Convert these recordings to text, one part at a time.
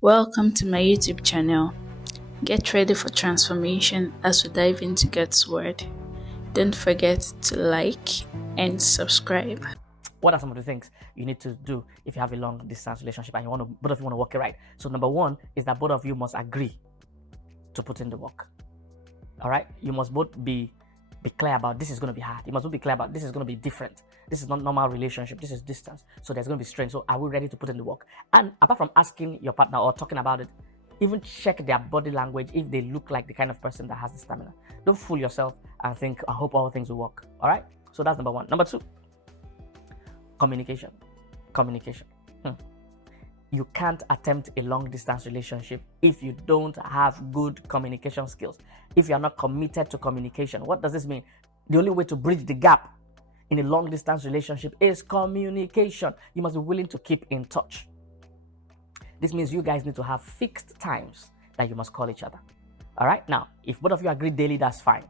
Welcome to my YouTube channel. Get ready for transformation as we dive into God's Word. Don't forget to like and subscribe. What are some of the things you need to do if you have a long distance relationship and both of you want to work it right? So number one is that both of you must agree to put in the work. All right, you must both be clear about this is going to be hard. You must both be clear about this is going to be different. This is not normal relationship. This is distance. So there's going to be strain. So are we ready to put in the work? And apart from asking your partner or talking about it, even check their body language if they look like the kind of person that has the stamina. Don't fool yourself and think, I hope all things will work. All right. So that's number one. Number two, communication. Communication. You can't attempt a long distance relationship if you don't have good communication skills. If you're not committed to communication, what does this mean? The only way to bridge the gap in a long distance relationship is communication. You must be willing to keep in touch. This means you guys need to have fixed times that you must call each other. All right. Now, if both of you agree daily, that's fine.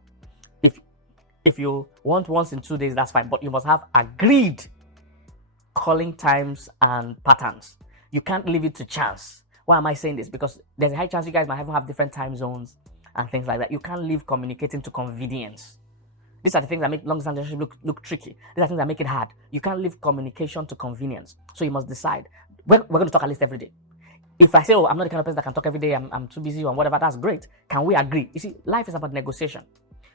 If you want once in 2 days, that's fine. But you must have agreed calling times and patterns. You can't leave it to chance. Why am I saying this? Because there's a high chance you guys might even have different time zones and things like that. You can't leave communicating to convenience. These are the things that make long-distance relationship look tricky. These are things that make it hard. You can't leave communication to convenience. So you must decide. We're going to talk at least every day. If I say, oh, I'm not the kind of person that can talk every day, I'm too busy or whatever, that's great. Can we agree? You see, life is about negotiation.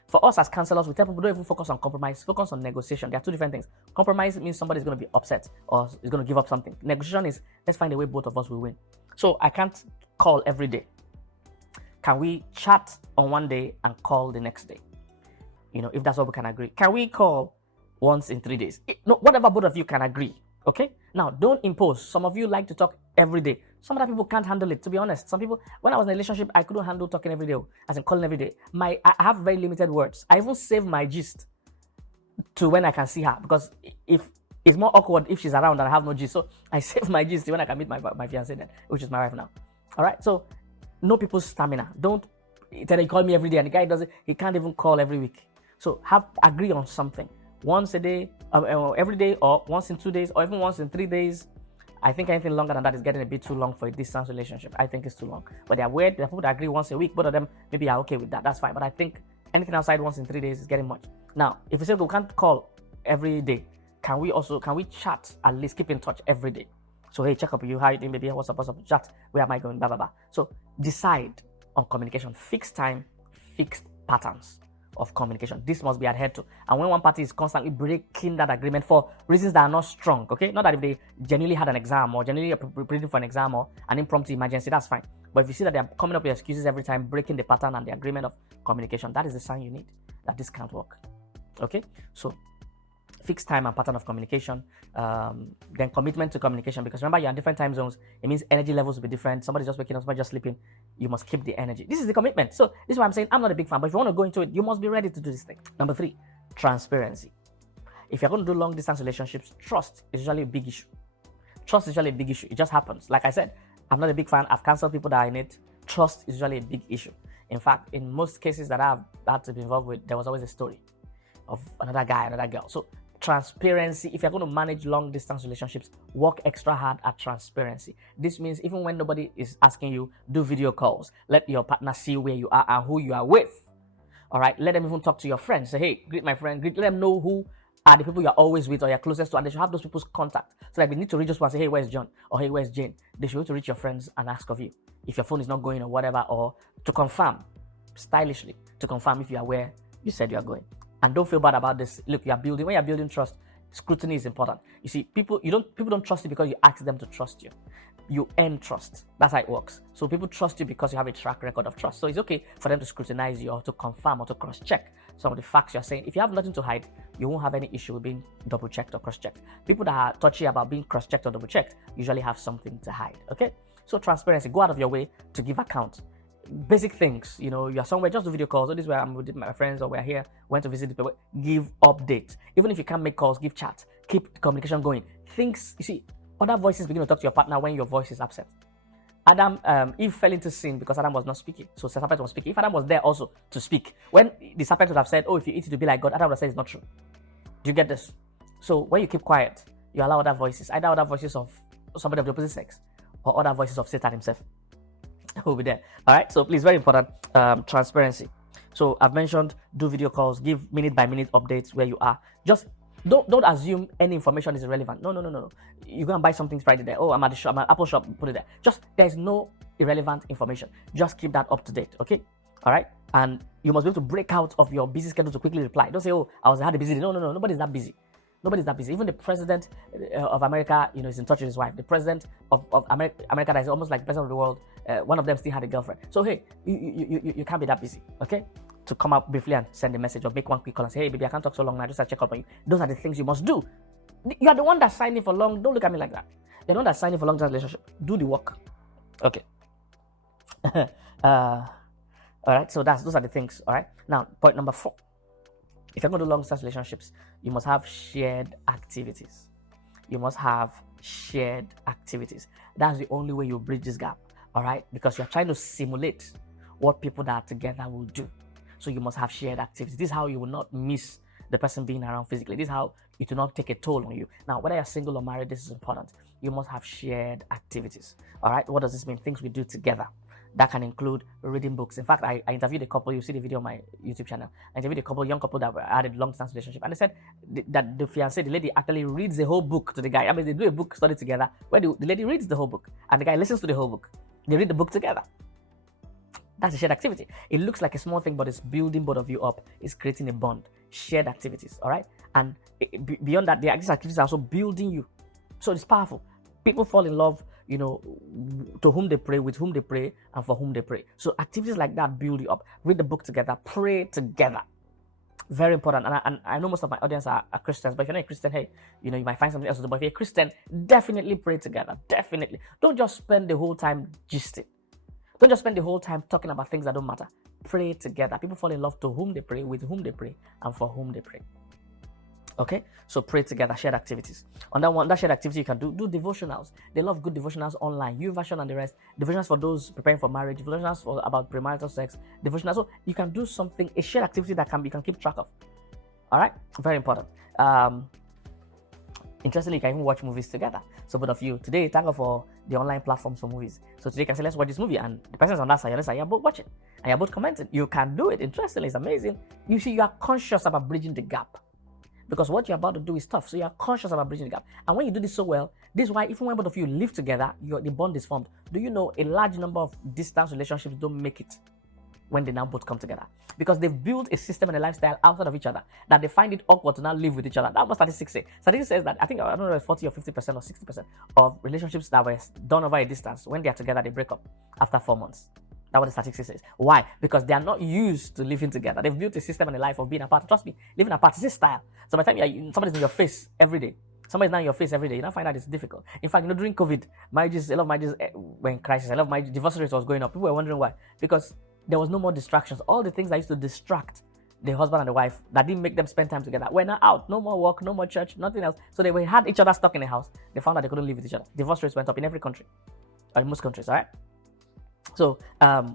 For us as counselors, we tell people don't even focus on compromise, focus on negotiation. There are two different things. Compromise means somebody's going to be upset or is going to give up something. Negotiation is let's find a way both of us will win. So I can't call every day. Can we chat on one day and call the next day? If that's what we can agree. Can we call once in 3 days? No, whatever both of you can agree. Okay? Now, don't impose. Some of you like to talk every day. Some other people can't handle it, to be honest. Some people, when I was in a relationship, I couldn't handle talking every day, as in calling every day. I have very limited words. I even save my gist to when I can see her, because if it's more awkward if she's around and I have no gist. So I save my gist when I can meet my fiancée then, which is my wife now. All right? So know people's stamina. Don't tell you call me every day and the guy doesn't, he can't even call every week. So agree on something. Once a day, every day, or once in 2 days, or even once in 3 days. I think anything longer than that is getting a bit too long for a distance relationship. I think it's too long. But there are people that agree once a week. Both of them maybe are okay with that. That's fine. But I think anything outside once in 3 days is getting much. Now, if you say we can't call every day, can we chat, at least keep in touch every day? So, hey, check up with you. How you doing, baby? What's up? Chat. Where am I going? Blah, blah, blah. So decide on communication. Fixed time, fixed patterns of communication. This must be adhered to. And when one party is constantly breaking that agreement for reasons that are not strong, okay? Not that if they genuinely had an exam or genuinely preparing for an exam or an impromptu emergency, that's fine. But if you see that they're coming up with excuses every time, breaking the pattern and the agreement of communication, that is the sign you need that this can't work. Okay? So fixed time and pattern of communication, then commitment to communication, because remember you're in different time zones. It means energy levels will be different. Somebody's just waking up, somebody's just sleeping. You must keep the energy. This is the commitment. So this is why I'm saying I'm not a big fan, but if you want to go into it, you must be ready to do this thing. Number three, transparency. If you're going to do long distance relationships, trust is usually a big issue. Trust is usually a big issue. It just happens. Like I said, I'm not a big fan. I've counseled people that are in it. Trust is usually a big issue. In fact, in most cases that I've had to be involved with, there was always a story of another guy, another girl. So transparency. If you're going to manage long distance relationships, work extra hard at transparency. This means even when nobody is asking you, do video calls. Let your partner see where you are and who you are with. All right. Let them even talk to your friends. Say, hey, greet my friend. Let them know who are the people you're always with or you're closest to, and they should have those people's contact. So like, they need to reach us and say, hey, where's John? Or hey, where's Jane? They should go to reach your friends and ask of you if your phone is not going or whatever, or to confirm stylishly, to confirm if you are where you said you are going. And don't feel bad about this. Look, when you're building trust, scrutiny is important. You see, people don't trust you because you ask them to trust you. You earn trust. That's how it works. So people trust you because you have a track record of trust. So it's okay for them to scrutinize you or to confirm or to cross-check some of the facts you're saying. If you have nothing to hide, you won't have any issue with being double-checked or cross-checked. People that are touchy about being cross-checked or double-checked usually have something to hide. Okay? So transparency. Go out of your way to give account. Basic things, you're somewhere, just do video calls. So this is where I'm with my friends, or we're here, went to visit the people. Give updates. Even if you can't make calls, give chat. Keep communication going. Things, you see, other voices begin to talk to your partner when your voice is upset. Eve fell into sin because Adam was not speaking. So the serpent was speaking. If Adam was there also to speak, when the serpent would have said, oh, if you eat it to be like God, Adam would have said it's not true. Do you get this? So when you keep quiet, you allow other voices, either other voices of somebody of the opposite sex, or other voices of Satan himself. Will be there. All right. So please, very important, transparency. So I've mentioned do video calls, give minute by minute updates where you are. Just don't assume any information is irrelevant. No. You go and buy something Friday there. Oh, I'm at the shop, I'm at Apple shop, put it there. Just there's no irrelevant information. Just keep that up to date. Okay. All right. And you must be able to break out of your busy schedule to quickly reply. Don't say, oh, had a busy day. No. Nobody's that busy. Nobody's that busy. Even the president of America, is in touch with his wife. The president of America that is almost like the president of the world, one of them still had a girlfriend. So, hey, you can't be that busy, okay? To come out briefly and send a message or make one quick call and say, hey, baby, I can't talk so long now. Just to check up on you. Those are the things you must do. You are the one that's signing for long. Don't look at me like that. You're the one that's signing for long-term relationship. Do the work. Okay. All right. So those are the things. All right. Now, point number 4. If you're going to do long-distance relationships, you must have shared activities. You must have shared activities. That's the only way you bridge this gap, all right? Because you're trying to simulate what people that are together will do. So you must have shared activities. This is how you will not miss the person being around physically. This is how it will not take a toll on you. Now, whether you're single or married, this is important. You must have shared activities, all right? What does this mean? Things we do together. That can include reading books. In fact, I interviewed a couple. You see the video on my YouTube channel. I interviewed a young couple that had a long-distance relationship, and they said that the fiancé, the lady, actually reads the whole book to the guy. I mean, they do a book study together where the lady reads the whole book, and the guy listens to the whole book. They read the book together. That's a shared activity. It looks like a small thing, but it's building both of you up. It's creating a bond. Shared activities, all right? And beyond that, these activities are also building you. So it's powerful. People fall in love, to whom they pray, with whom they pray, and for whom they pray. So activities like that build you up. Read the book together, pray together. Very important. And I know most of my audience are Christians, but if you're not a Christian, hey, you might find something else to do. But if you're a Christian, definitely pray together. Definitely. Don't just spend the whole time gisting. Don't just spend the whole time talking about things that don't matter. Pray together. People fall in love to whom they pray, with whom they pray, and for whom they pray. Okay, so pray together, shared activities. On that shared activity, you can do devotionals. They love good devotionals online. YouVersion and the rest. Devotionals for those preparing for marriage. Devotionals for about premarital sex. Devotionals. So you can do something, a shared activity that you can keep track of. All right, very important. Interestingly, you can even watch movies together. So both of you today, thank God for the online platforms for movies. So today you can say, let's watch this movie, and the person's on that side, on this side, you're both watching, and you're both commenting. You can do it. Interestingly, it's amazing. You see, you are conscious about bridging the gap. Because what you're about to do is tough. So you're conscious about bridging the gap. And when you do this so well, this is why even when both of you live together, the bond is formed. Do you know a large number of distance relationships don't make it when they now both come together? Because they've built a system and a lifestyle outside of each other that they find it awkward to now live with each other. That's what statistics say. Statistics says that, I don't know, 40 or 50% or 60% of relationships that were done over a distance, when they are together, they break up after 4 months. That's what the statistics says. Why? Because they are not used to living together. They've built a system and a life of being apart. Trust me, living apart is a style. So by the time somebody's in your face every day, somebody's not in your face every day, you don't find out it's difficult. In fact, during COVID, a lot of marriages were in crisis. A lot of marriage divorce rates was going up. People were wondering why. Because there was no more distractions. All the things that used to distract the husband and the wife that didn't make them spend time together were now out. No more work, no more church, nothing else. So they had each other stuck in the house. They found that they couldn't live with each other. Divorce rates went up in every country, or in most countries, all right? So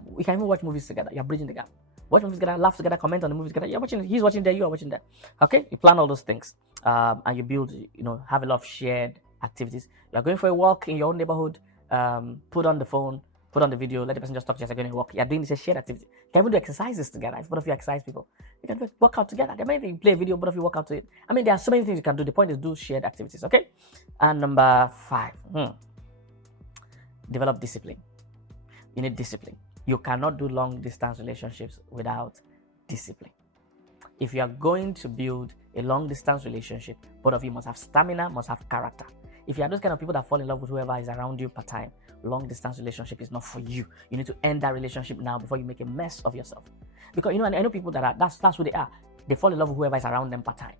we can even watch movies together. You're bridging the gap. Watch movies together, laugh together, comment on the movies together. You're watching, he's watching there, you are watching there. Okay? You plan all those things. And you build, have a lot of shared activities. You're going for a walk in your own neighborhood, put on the phone, put on the video, let the person just talk to you as you're going to walk. You're doing this as shared activity. You can even do exercises together. If both of you exercise people, you can work out together. There may be you play a video, both of you work out to it. I mean, there are so many things you can do. The point is do shared activities, okay? And number 5, develop discipline. You need discipline. You cannot do long distance relationships without discipline. If you are going to build a long distance relationship, both of you must have stamina, must have character. If you are those kind of people that fall in love with whoever is around you per time, long distance relationship is not for you. You need to end that relationship now before you make a mess of yourself. Because I know people that are, that's who they are. They fall in love with whoever is around them per time.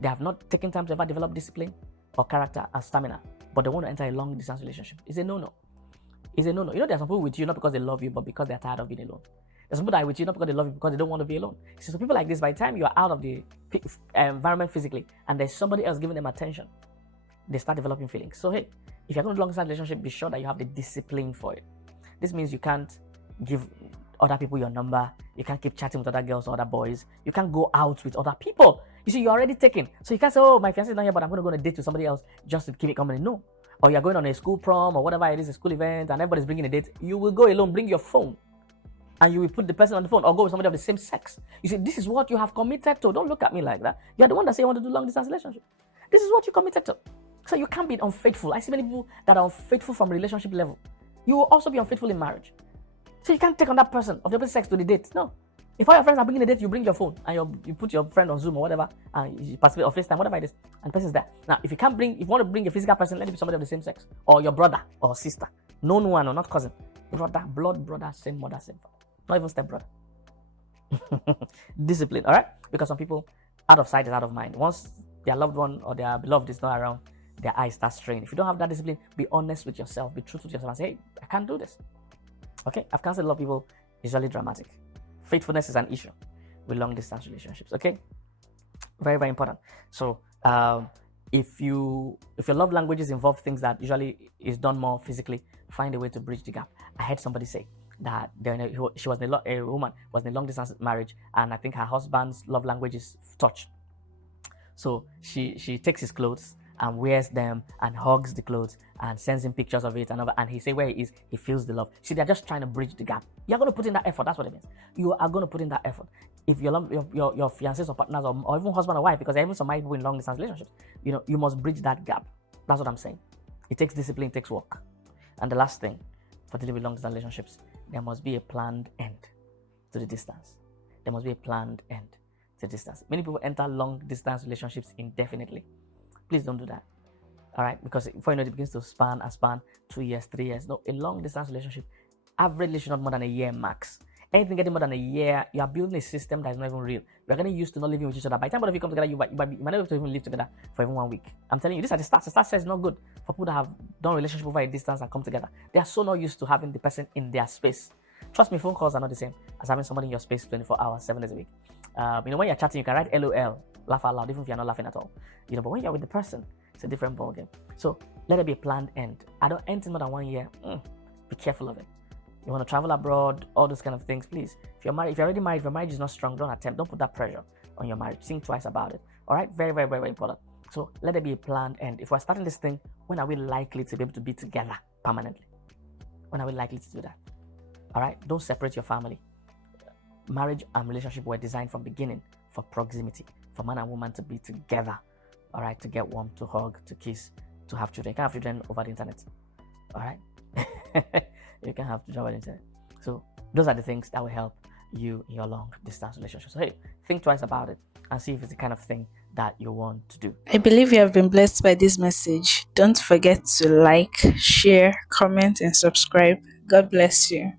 They have not taken time to ever develop discipline or character and stamina, but they want to enter a long distance relationship. It's a no-no. It's a no-no. There are some people with you not because they love you, but because they're tired of being alone. There's some people that are with you not because they love you, because they don't want to be alone. So people like this, by the time you're out of the environment physically and there's somebody else giving them attention, they start developing feelings. So hey, if you're going to long-distance relationship, be sure that you have the discipline for it. This means you can't give other people your number. You can't keep chatting with other girls or other boys. You can't go out with other people. You see, you're already taken. So you can't say, oh, my fiancé is not here, but I'm going to go on a date with somebody else just to keep it company. No. or you're going on a school prom or whatever it is, a school event, and everybody's bringing a date, you will go alone, bring your phone, and you will put the person on the phone, or go with somebody of the same sex. You see, this is what you have committed to. Don't look at me like that. You're the one that say you want to do long distance relationship. This is what you committed to. So you can't be unfaithful. I see many people that are unfaithful from relationship level. You will also be unfaithful in marriage. So you can't take on that person of the opposite sex to the date. No. If all your friends are bringing a date, you bring your phone and you put your friend on Zoom or whatever, and you participate or FaceTime, whatever it is, and the person's there. Now, if you want to bring a physical person, let it be somebody of the same sex, or your brother or sister, known one or not cousin, brother, blood brother, same mother, same father, not even step brother. Discipline, all right? Because some people, out of sight is out of mind. Once their loved one or their beloved is not around, their eyes start straying. If you don't have that discipline, be honest with yourself, be truthful to yourself, and say, hey, I can't do this. Okay, I've counseled a lot of people. It's really dramatic. Faithfulness is an issue with long distance relationships. Okay, very, very important. So if your love languages involve things that usually is done more physically, find a way to bridge the gap. I heard somebody say that a woman was in a long distance marriage, and I think her husband's love language is touch. So she takes his clothes and wears them and hugs the clothes and sends him pictures of it, and he say where he is, he feels the love. See, they're just trying to bridge the gap. You're going to put in that effort. That's what it means. You are going to put in that effort. If your fiancés or partners or even husband or wife, because there are even some married people in long distance relationships, you must bridge that gap. That's what I'm saying. It takes discipline, it takes work. And the last thing for dealing with long distance relationships, there must be a planned end to the distance. There must be a planned end to the distance. Many people enter long distance relationships indefinitely. Please don't do that. All right? Because before you know it begins to span 2 years, 3 years. No, a long distance relationship, averagely should not more than a year max. Anything getting more than a year, you are building a system that is not even real. You are getting used to not living with each other. By the time both of you come together, you might not be able to even live together for even 1 week. I'm telling you, this at the start. The start says it's not good for people that have done relationship over a distance and come together. They are so not used to having the person in their space. Trust me, phone calls are not the same as having somebody in your space 24 hours, 7 days a week. When you're chatting, you can write LOL, laugh out loud, even if you're not laughing at all. But when you're with the person, it's a different ballgame. So let it be a planned end. I don't end in more than 1 year. Be careful of it. You want to travel abroad, all those kind of things, please. If you're already married, if your marriage is not strong, don't put that pressure on your marriage. Think twice about it. All right? Very, very, very, very important. So let it be a planned end. If we're starting this thing, when are we likely to be able to be together permanently? When are we likely to do that? All right? Don't separate your family. Marriage and relationship were designed from beginning for proximity, for man and woman to be together. All right? To get warm, to hug, to kiss, to have children. You can't have children over the internet. All right? You can have children over the internet. So those are the things that will help you in your long distance relationship. So hey, think twice about it and see if it's the kind of thing that you want to do. I believe you have been blessed by this message. Don't forget to like, share, comment, and subscribe. God bless you.